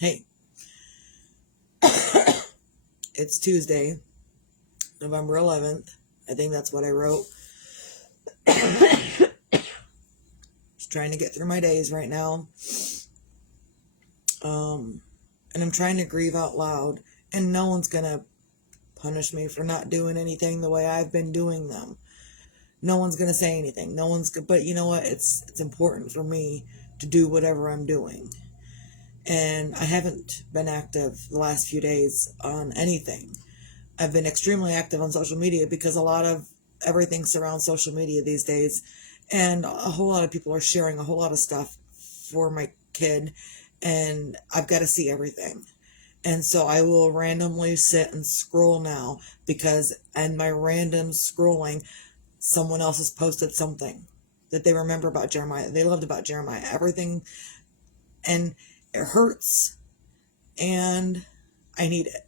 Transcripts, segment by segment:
Hey, it's Tuesday, November 11th. I think that's what I wrote. Just trying to get through my days right now. And I'm trying to grieve out loud. And no one's going to punish me for not doing anything the way I've been doing them. No one's going to say anything. But you know what? It's important for me to do whatever I'm doing. And I haven't been active the last few days on anything. I've been extremely active on social media because a lot of everything surrounds social media these days. And a whole lot of people are sharing a whole lot of stuff for my kid. And I've got to see everything. And so I will randomly sit and scroll now because in my random scrolling, someone else has posted something that they remember about Jeremiah. They loved about Jeremiah. Everything. And it hurts. And I need it.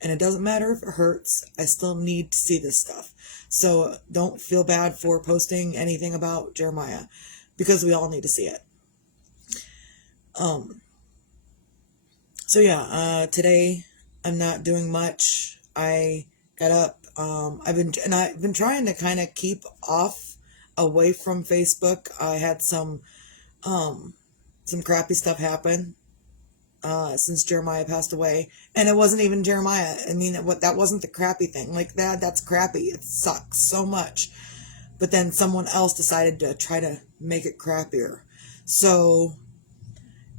And it doesn't matter if it hurts, I still need to see this stuff. So don't feel bad for posting anything about Jeremiah, because we all need to see it. Today I'm not doing much. I got up. I've been trying to kind of keep away from Facebook. I had some crappy stuff happen since Jeremiah passed away. And it wasn't even Jeremiah. I mean, that wasn't the crappy thing. Like that's crappy. It sucks so much. But then someone else decided to try to make it crappier. So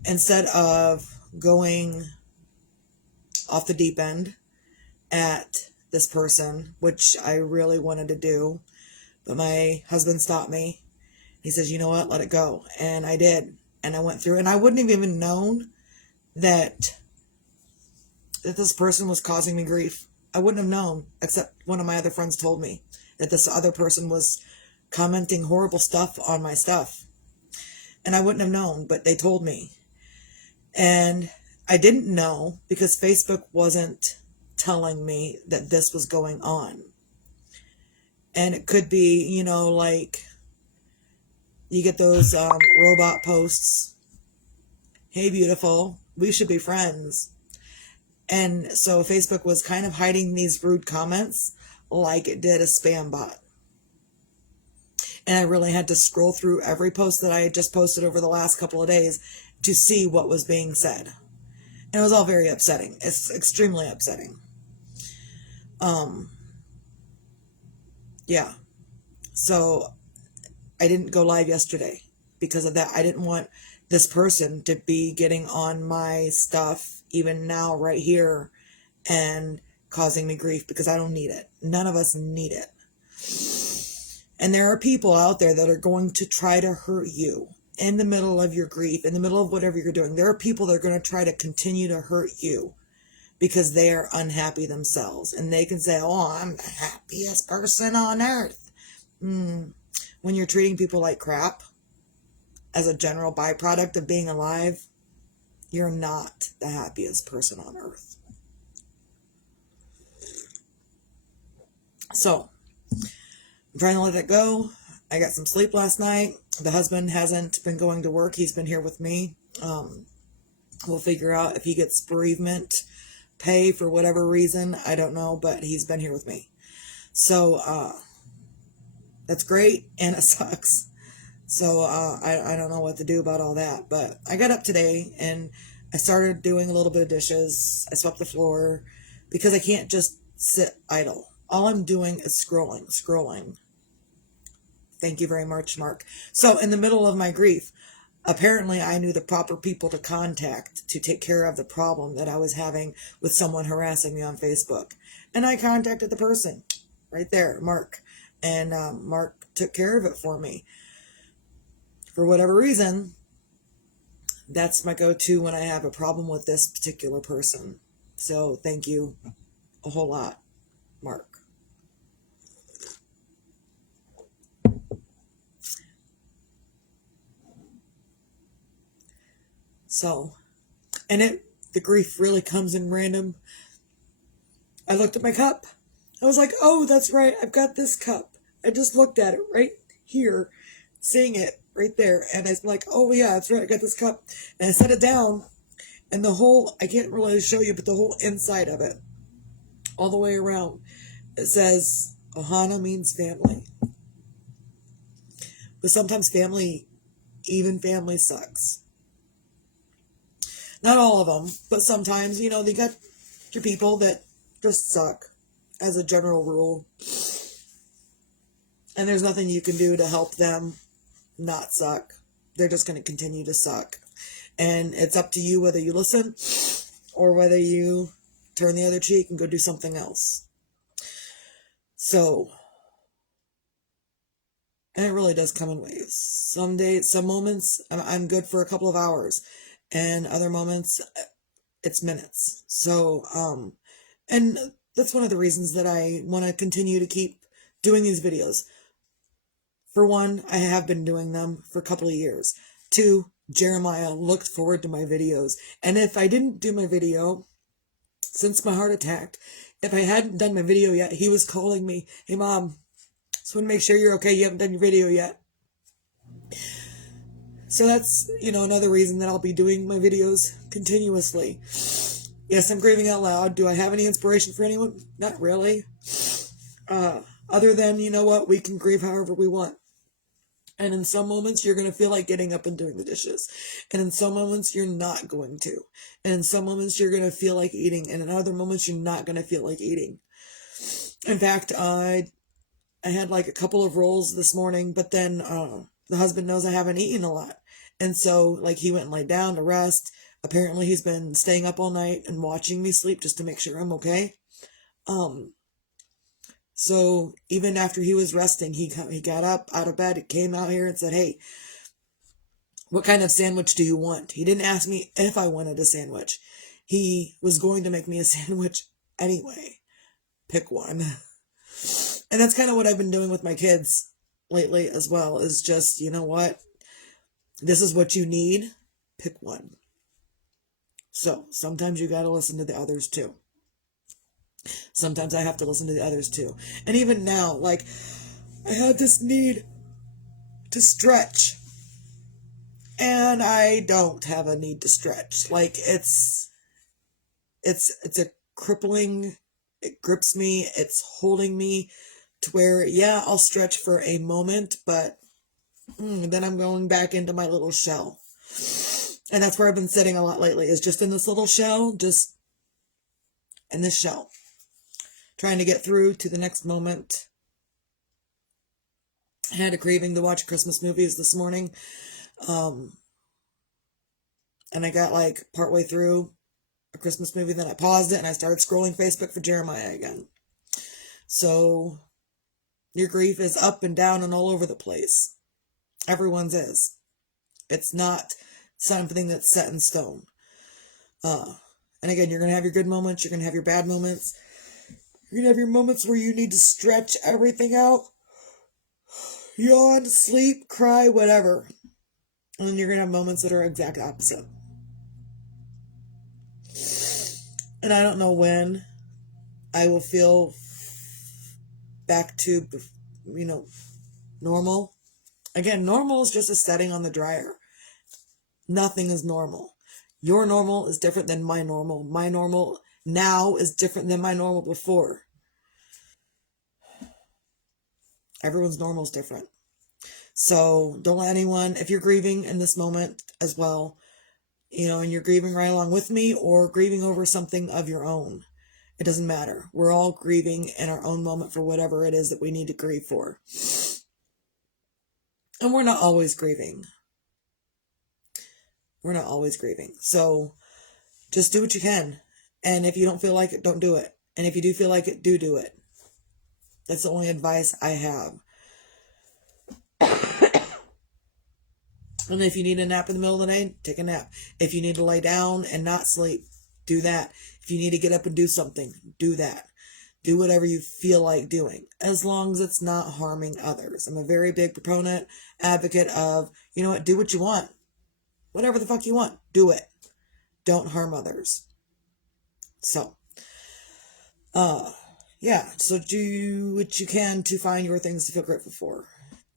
instead of going off the deep end at this person, which I really wanted to do, but my husband stopped me. He says, you know what, let it go. And I did. And I went through, and I wouldn't have even known that this person was causing me grief. I wouldn't have known, except one of my other friends told me that this other person was commenting horrible stuff on my stuff. And I wouldn't have known, but they told me. And I didn't know because Facebook wasn't telling me that this was going on. And it could be, like you get those robot posts. Hey, beautiful, we should be friends. And so Facebook was kind of hiding these rude comments like it did a spam bot. And I really had to scroll through every post that I had just posted over the last couple of days to see what was being said. And it was all very upsetting. It's extremely upsetting. Yeah. So I didn't go live yesterday because of that. I didn't want this person to be getting on my stuff even now right here and causing me grief, because I don't need it. None of us need it. And there are people out there that are going to try to hurt you in the middle of your grief, in the middle of whatever you're doing. There are people that are going to try to continue to hurt you because they are unhappy themselves. And they can say, oh, I'm the happiest person on earth. When you're treating people like crap as a general byproduct of being alive, you're not the happiest person on earth. So I'm trying to let it go. I got some sleep last night. The husband hasn't been going to work. He's been here with me. We'll figure out if he gets bereavement pay for whatever reason. I don't know, but he's been here with me. So that's great, and it sucks. So I don't know what to do about all that. But I got up today, and I started doing a little bit of dishes. I swept the floor, because I can't just sit idle. All I'm doing is scrolling. Thank you very much, Mark. So in the middle of my grief, apparently I knew the proper people to contact to take care of the problem that I was having with someone harassing me on Facebook. And I contacted the person right there, Mark. And Mark took care of it for me. For whatever reason, that's my go-to when I have a problem with this particular person. So thank you a whole lot, Mark. So, and the grief really comes in random. I looked at my cup. I was like, oh, that's right. I've got this cup. I just looked at it right here, seeing it right there. And I was like, oh, yeah, that's right. I got this cup. And I set it down. And the whole, I can't really show you, but the whole inside of it, all the way around, it says Ohana means family. But sometimes family, even family sucks. Not all of them, but sometimes, you know, they got your people that just suck as a general rule. And there's nothing you can do to help them not suck. They're just going to continue to suck. And it's up to you whether you listen or whether you turn the other cheek and go do something else. So, and it really does come in waves. Some days, some moments, I'm good for a couple of hours. And other moments, it's minutes. So, and that's one of the reasons that I want to continue to keep doing these videos. For one, I have been doing them for a couple of years. Two, Jeremiah looked forward to my videos. And if I didn't do my video, since my heart attack, if I hadn't done my video yet, he was calling me, "Hey Mom, just want to make sure you're okay. You haven't done your video yet." So that's, you know, another reason that I'll be doing my videos continuously. Yes, I'm grieving out loud. Do I have any inspiration for anyone? Not really. Other than, you know what, we can grieve however we want. And in some moments, you're going to feel like getting up and doing the dishes. And in some moments, you're not going to. And in some moments, you're going to feel like eating. And in other moments, you're not going to feel like eating. In fact, I had like a couple of rolls this morning, but then the husband knows I haven't eaten a lot. And so, like, he went and laid down to rest. Apparently, he's been staying up all night and watching me sleep just to make sure I'm okay. So even after he was resting, he got up out of bed, came out here and said, "Hey, what kind of sandwich do you want?" He didn't ask me if I wanted a sandwich. He was going to make me a sandwich anyway. Pick one. And that's kind of what I've been doing with my kids lately as well, is just, you know what? This is what you need. Pick one. So sometimes you got to listen to the others too. Sometimes I have to listen to the others too. And even now, like, I have this need to stretch. And I don't have a need to stretch. Like, it's a crippling, it grips me, it's holding me to where, yeah, I'll stretch for a moment, but then I'm going back into my little shell. And that's where I've been sitting a lot lately, is just in this little shell, just in this shell. Trying to get through to the next moment. I had a craving to watch Christmas movies this morning. And I got like partway through a Christmas movie, then I paused it and I started scrolling Facebook for Jeremiah again. So your grief is up and down and all over the place. Everyone's is. It's not something that's set in stone. And again, you're going to have your good moments. You're going to have your bad moments. You're going to have your moments where you need to stretch everything out. Yawn, sleep, cry, whatever. And then you're going to have moments that are exact opposite. And I don't know when I will feel back to, you know, normal. Again, normal is just a setting on the dryer. Nothing is normal. Your normal is different than my normal. My normal now is different than my normal before. Everyone's normal is different. So don't let anyone, if you're grieving in this moment as well, you know, and you're grieving right along with me or grieving over something of your own, it doesn't matter. We're all grieving in our own moment for whatever it is that we need to grieve for. And we're not always grieving. We're not always grieving. So just do what you can. And if you don't feel like it, don't do it. And if you do feel like it, do it. That's the only advice I have. And if you need a nap in the middle of the night, take a nap. If you need to lay down and not sleep, do that. If you need to get up and do something, do that. Do whatever you feel like doing, as long as it's not harming others. I'm a very big proponent, advocate of, you know what, do what you want. Whatever the fuck you want, do it. Don't harm others. So, yeah, so do what you can to find your things to feel grateful for.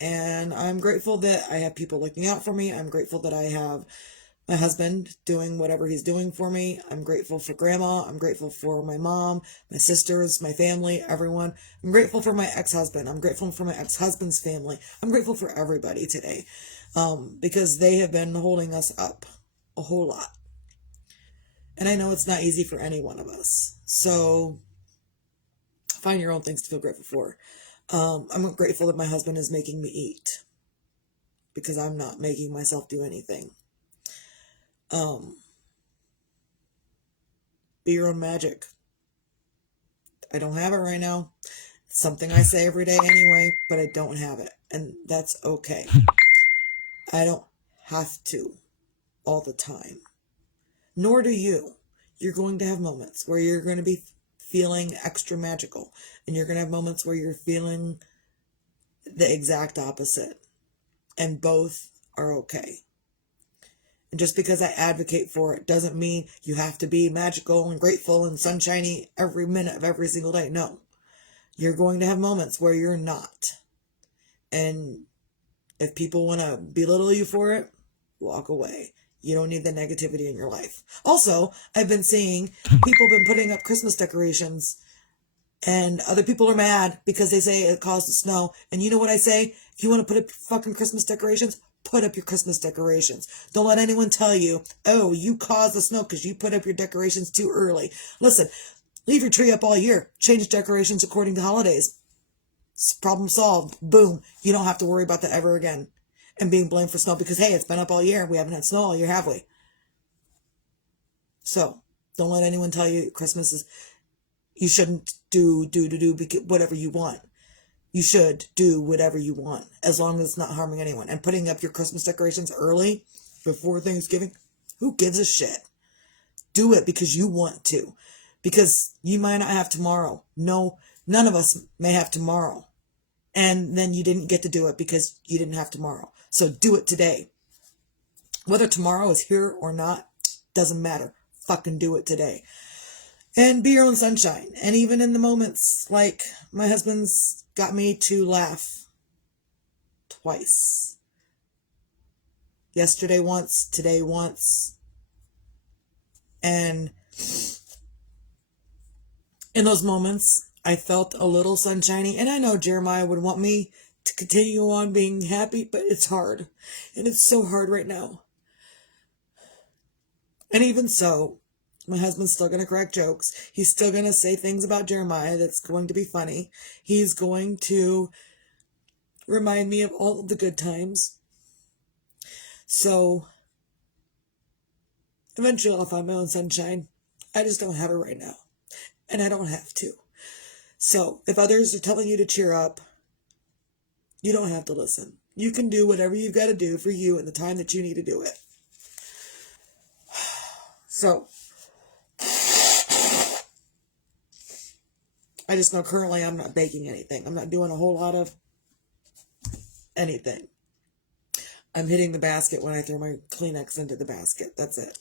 And I'm grateful that I have people looking out for me. I'm grateful that I have my husband doing whatever he's doing for me. I'm grateful for grandma. I'm grateful for my mom, my sisters, my family, everyone. I'm grateful for my ex-husband. I'm grateful for my ex-husband's family. I'm grateful for everybody today, because they have been holding us up a whole lot. And I know it's not easy for any one of us. So find your own things to feel grateful for. I'm grateful that my husband is making me eat because I'm not making myself do anything. Be your own magic. I don't have it right now. It's something I say every day anyway, but I don't have it. And that's okay. I don't have to all the time. Nor do you. You're going to have moments where you're going to be feeling extra magical. And you're going to have moments where you're feeling the exact opposite. And both are okay. And just because I advocate for it doesn't mean you have to be magical and grateful and sunshiny every minute of every single day. No. You're going to have moments where you're not. And if people want to belittle you for it, walk away. You don't need the negativity in your life. Also, I've been seeing people been putting up Christmas decorations and other people are mad because they say it caused the snow. And you know what I say? If you want to put up fucking Christmas decorations, put up your Christmas decorations. Don't let anyone tell you, oh, you caused the snow because you put up your decorations too early. Listen, leave your tree up all year. Change decorations according to holidays. Problem solved. Boom. You don't have to worry about that ever again. And being blamed for snow because, hey, it's been up all year. We haven't had snow all year, have we? So, don't let anyone tell you Christmas is, you shouldn't do whatever you want. You should do whatever you want, as long as it's not harming anyone. And putting up your Christmas decorations early, before Thanksgiving, who gives a shit? Do it because you want to. Because you might not have tomorrow. No, none of us may have tomorrow. And then you didn't get to do it because you didn't have tomorrow. So do it today. Whether tomorrow is here or not, doesn't matter. Fucking do it today. And be your own sunshine. And even in the moments, like my husband's got me to laugh twice. Yesterday once, today once. And in those moments, I felt a little sunshiny. And I know Jeremiah would want me to continue on being happy, but it's hard. And it's so hard right now. And even so, my husband's still going to crack jokes. He's still going to say things about Jeremiah that's going to be funny. He's going to remind me of all of the good times. So, eventually I'll find my own sunshine. I just don't have it right now. And I don't have to. So, if others are telling you to cheer up, you don't have to listen. You can do whatever you've got to do for you in the time that you need to do it. So, I just know currently I'm not baking anything. I'm not doing a whole lot of anything. I'm hitting the basket when I throw my Kleenex into the basket. That's it.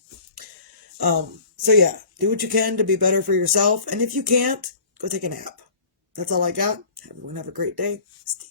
So yeah, do what you can to be better for yourself. And if you can't, go take a nap. That's all I got. Everyone have a great day. Stay